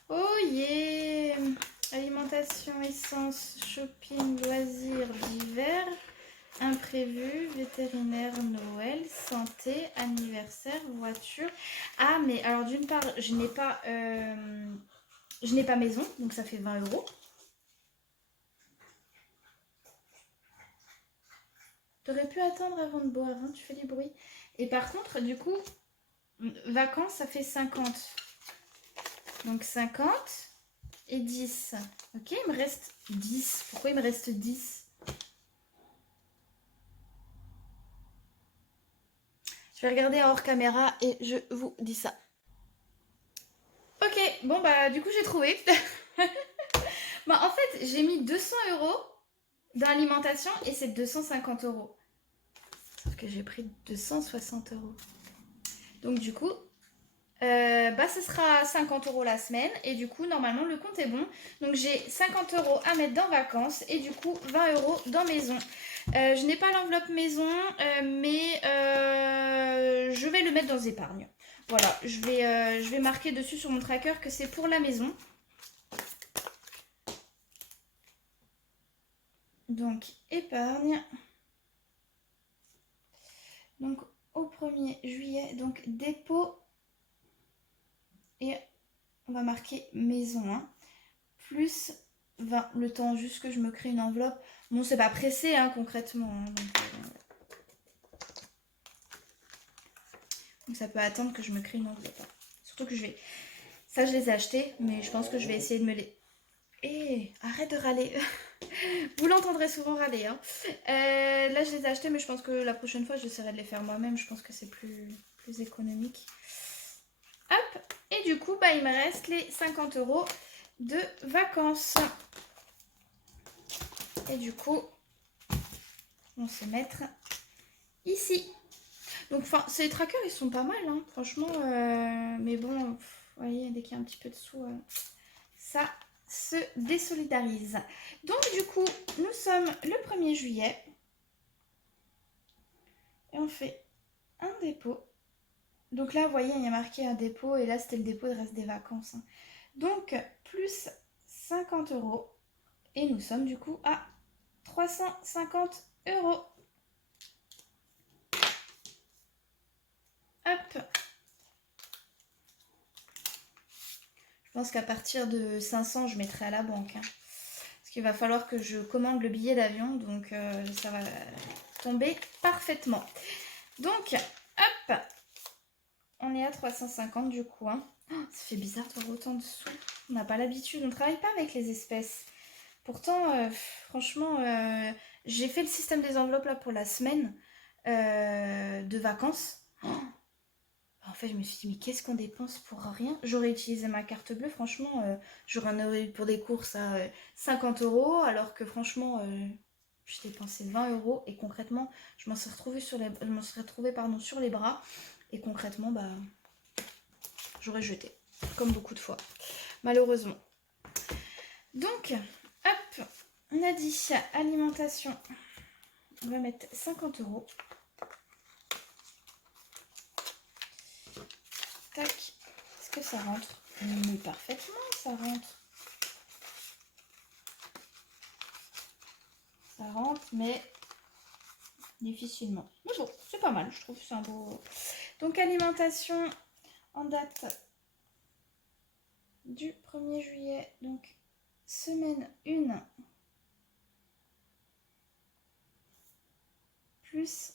Oh yeah! Alimentation, essence, shopping, loisirs, divers, imprévu, vétérinaire, Noël, santé, anniversaire, voiture. Ah mais alors d'une part, je n'ai pas maison, donc ça fait 20 €. T'aurais pu attendre avant de boire, hein, tu fais du bruit. Et par contre, du coup, vacances, ça fait 50. Donc 50 et 10. Ok, il me reste 10. Pourquoi il me reste 10? Je vais regarder hors caméra et je vous dis ça. Ok, bon bah du coup j'ai trouvé. Bah en fait j'ai mis 200 € dans l'alimentation et c'est 250 €. Sauf que j'ai pris 260 €. Donc du coup, bah ce sera 50 € la semaine et du coup normalement le compte est bon. Donc j'ai 50 € à mettre dans vacances et du coup 20 € dans maison. Je n'ai pas l'enveloppe maison mais je vais le mettre dans épargne. Voilà, je vais marquer dessus sur mon tracker que c'est pour la maison. Donc épargne. Donc au 1er juillet, donc dépôt et on va marquer maison, hein, plus 20, le temps juste que je me crée une enveloppe. Bon, c'est pas pressé, hein, concrètement. Hein, donc ça peut attendre que je me crée une enveloppe. Hein. Surtout que je vais... Ça, je les ai achetés, mais je pense que je vais essayer de me les... Eh, arrête de râler. Vous l'entendrez souvent râler. Hein. Là, je les ai achetés, mais je pense que la prochaine fois, j'essaierai de les faire moi-même. Je pense que c'est plus économique. Hop. Et du coup, bah, il me reste les 50 € de vacances. Et du coup, on va se mettre ici. Donc, enfin, ces trackers, ils sont pas mal, hein, franchement. Mais bon, vous voyez, dès qu'il y a un petit peu de sous, ça se désolidarise. Donc, du coup, nous sommes le 1er juillet. Et on fait un dépôt. Donc là, vous voyez, il y a marqué un dépôt. Et là, c'était le dépôt de reste des vacances. Hein. Donc, plus 50 €. Et nous sommes, du coup, à 350 €. Hop. Je pense qu'à partir de 500, je mettrai à la banque. Hein. Parce qu'il va falloir que je commande le billet d'avion. Donc, ça va tomber parfaitement. Donc, hop. On est à 350 du coup. Hein. Oh, ça fait bizarre d'avoir autant de sous. On n'a pas l'habitude. On ne travaille pas avec les espèces. Pourtant, franchement, j'ai fait le système des enveloppes là pour la semaine de vacances. Oh, en fait, je me suis dit, mais qu'est-ce qu'on dépense pour rien? J'aurais utilisé ma carte bleue, franchement, j'aurais en aurais eu pour des courses à 50 €, alors que franchement, j'ai dépensé 20 € et concrètement, je m'en suis retrouvée sur les bras et concrètement, bah, j'aurais jeté, comme beaucoup de fois, malheureusement. Donc, hop, on a dit alimentation. On va mettre 50 euros. Tac. Est-ce que ça rentre? Mais parfaitement, ça rentre. Ça rentre, mais difficilement. Bonjour, c'est pas mal, je trouve. C'est un beau... Donc, alimentation en date du 1er juillet. Donc, semaine 1. Plus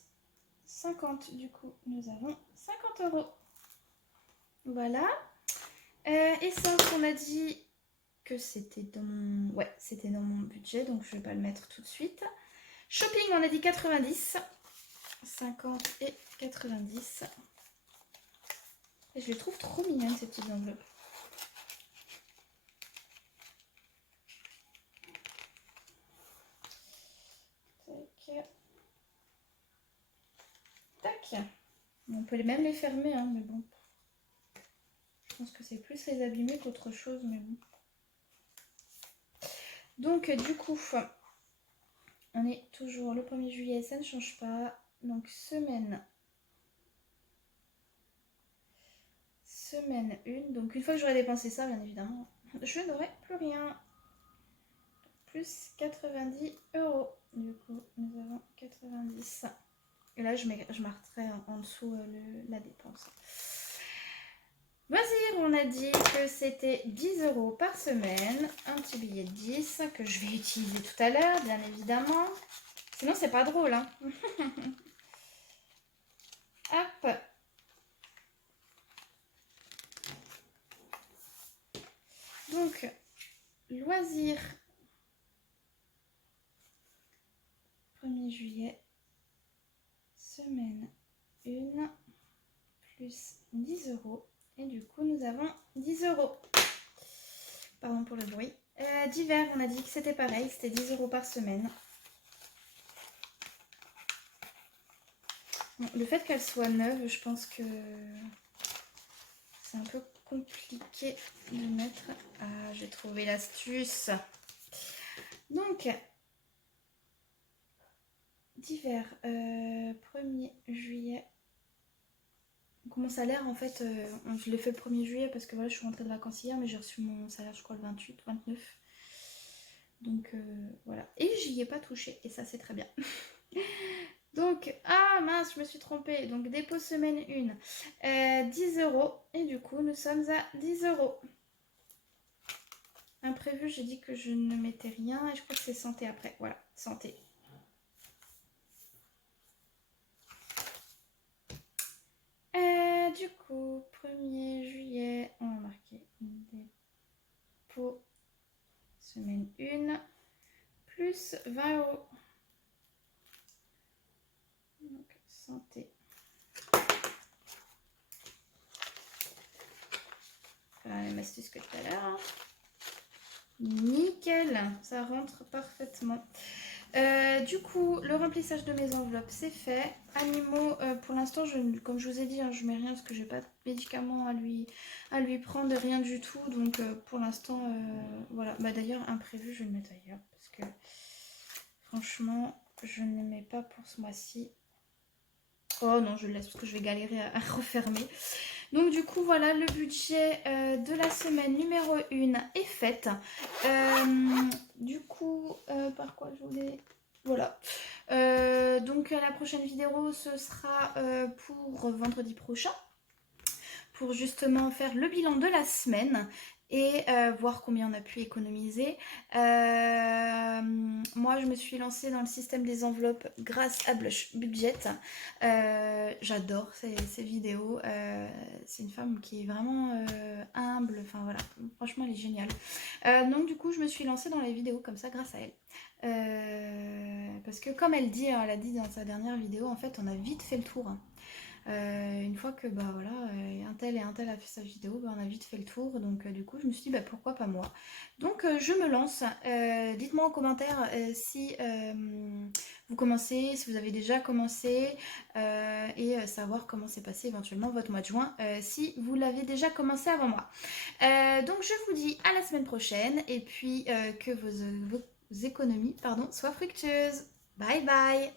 50, du coup, nous avons 50 euros. Voilà. Et ça, on a dit que c'était dans mon... Ouais, c'était dans mon budget, donc je vais pas le mettre tout de suite. Shopping, on a dit 90. 50 et 90. Et je les trouve trop mignonnes, ces petites enveloppes. Tac. Tac. On peut même les fermer, hein, mais bon. Je pense que c'est plus les abîmer qu'autre chose, mais bon. Donc, du coup, on est toujours le 1er juillet, ça ne change pas. Donc, semaine 1. Donc, une fois que j'aurai dépensé ça, bien évidemment, je n'aurai plus rien. Plus 90 euros. Du coup, nous avons 90. Et là, je marquerai en dessous la dépense. Loisirs, on a dit que c'était 10 euros par semaine. Un petit billet de 10 que je vais utiliser tout à l'heure, bien évidemment. Sinon, c'est pas drôle, hein. Hop. Donc, loisirs. 1er juillet. Semaine 1. Plus 10 euros. Et du coup, nous avons 10 euros. Pardon pour le bruit. Divers, on a dit que c'était pareil. C'était 10 euros par semaine. Bon, le fait qu'elle soit neuve, je pense que c'est un peu compliqué de mettre... Ah, j'ai trouvé l'astuce. Donc, divers, 1er juillet. Donc, mon salaire, en fait, je l'ai fait le 1er juillet parce que voilà, je suis rentrée de vacances hier, mais j'ai reçu mon salaire, je crois, le 28, 29. Donc, voilà. Et j'y ai pas touché, et ça, c'est très bien. Donc, ah mince, je me suis trompée. Donc, dépôt semaine 1, 10 euros. Et du coup, nous sommes à 10 euros. Imprévu, j'ai dit que je ne mettais rien. Et je crois que c'est santé après. Voilà, santé. Du coup, 1er juillet, on va marquer dépôt semaine 1. Plus 20 euros. Donc, santé. La même astuce que tout à l'heure. Hein. Nickel, ça rentre parfaitement. Du coup, le remplissage de mes enveloppes, c'est fait. Animaux, pour l'instant, comme je vous ai dit, hein, je mets rien parce que j'ai pas de médicaments à lui prendre, rien du tout. Donc, pour l'instant, voilà. Bah, d'ailleurs, imprévu, je vais le mettre ailleurs parce que, franchement, je ne les mets pas pour ce mois-ci. Oh non, je le laisse parce que je vais galérer à refermer. Donc du coup, voilà, le budget de la semaine numéro 1 est fait. Du coup, par quoi je voulais... Voilà. Donc la prochaine vidéo, ce sera pour vendredi prochain. Pour justement faire le bilan de la semaine et voir combien on a pu économiser. Moi, je me suis lancée dans le système des enveloppes grâce à Blush Budget. J'adore ces vidéos. C'est une femme qui est vraiment humble. Enfin voilà, franchement, elle est géniale. Donc du coup, je me suis lancée dans les vidéos comme ça grâce à elle. Parce que comme elle dit, elle a dit dans sa dernière vidéo, en fait, on a vite fait le tour. Une fois que bah voilà, un tel et un tel a fait sa vidéo, bah, on a vite fait le tour. Donc du coup je me suis dit bah, pourquoi pas moi. Donc je me lance. Dites-moi en commentaire si vous commencez, si vous avez déjà commencé et savoir comment s'est passé éventuellement votre mois de juin si vous l'avez déjà commencé avant moi. Donc je vous dis à la semaine prochaine et puis que vos économies soient fructueuses. Bye bye.